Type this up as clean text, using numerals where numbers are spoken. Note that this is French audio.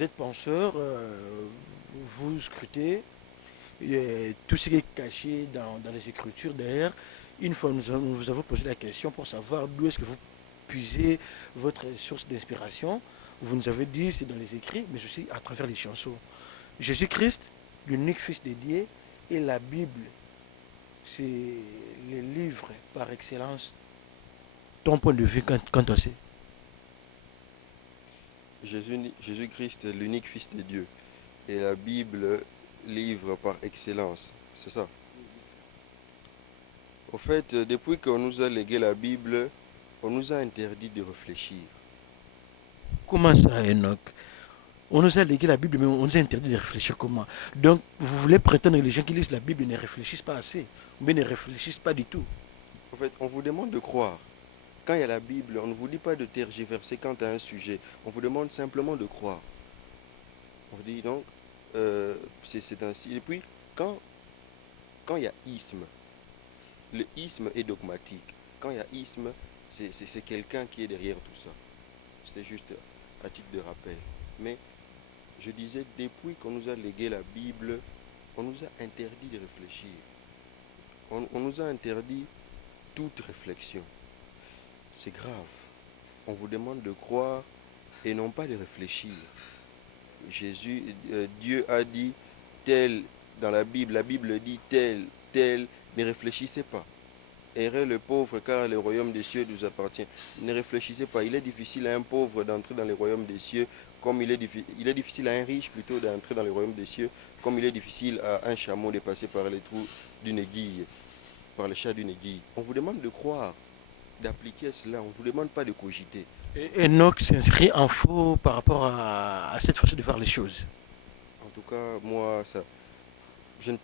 vous êtes penseur, vous scrutez tout ce qui est caché dans les Écritures. D'ailleurs, une fois nous vous avons posé la question pour savoir d'où est-ce que vous puisez votre source d'inspiration. Vous nous avez dit c'est dans les écrits, mais aussi à travers les chansons. Jésus-Christ, l'unique Fils de Dieu, et la Bible, c'est le livre par excellence. Ton point de vue quant à ça? Jésus-Christ est l'unique Fils de Dieu. Et la Bible, livre par excellence. C'est ça. Au fait, depuis qu'on nous a légué la Bible, on nous a interdit de réfléchir. Comment ça, Enoch? On nous a légué la Bible, mais on nous a interdit de réfléchir comment? Donc, vous voulez prétendre que les gens qui lisent la Bible ne réfléchissent pas assez, mais ne réfléchissent pas du tout. En fait, on vous demande de croire. Quand il y a la Bible, on ne vous dit pas de tergiverser quant à un sujet. On vous demande simplement de croire. On vous dit donc, c'est ainsi. Et puis, quand il y a isme, le isme est dogmatique. Quand il y a isme, c'est quelqu'un qui est derrière tout ça. C'était juste à titre de rappel. Mais je disais, depuis qu'on nous a légué la Bible, on nous a interdit de réfléchir. On nous a interdit toute réflexion. C'est grave. On vous demande de croire et non pas de réfléchir. Dieu a dit tel dans la Bible dit tel, tel, ne réfléchissez pas. Errez le pauvre car le royaume des cieux nous appartient. Ne réfléchissez pas. Il est difficile à un pauvre d'entrer dans le royaume des cieux, comme il est difficile à un riche plutôt d'entrer dans le royaume des cieux, comme il est difficile à un chameau de passer par les trous d'une aiguille, par le chat d'une aiguille. On vous demande de croire, d'appliquer cela. On ne vous demande pas de cogiter. Et Enoch s'inscrit en faux par rapport à cette façon de faire les choses. En tout cas, moi,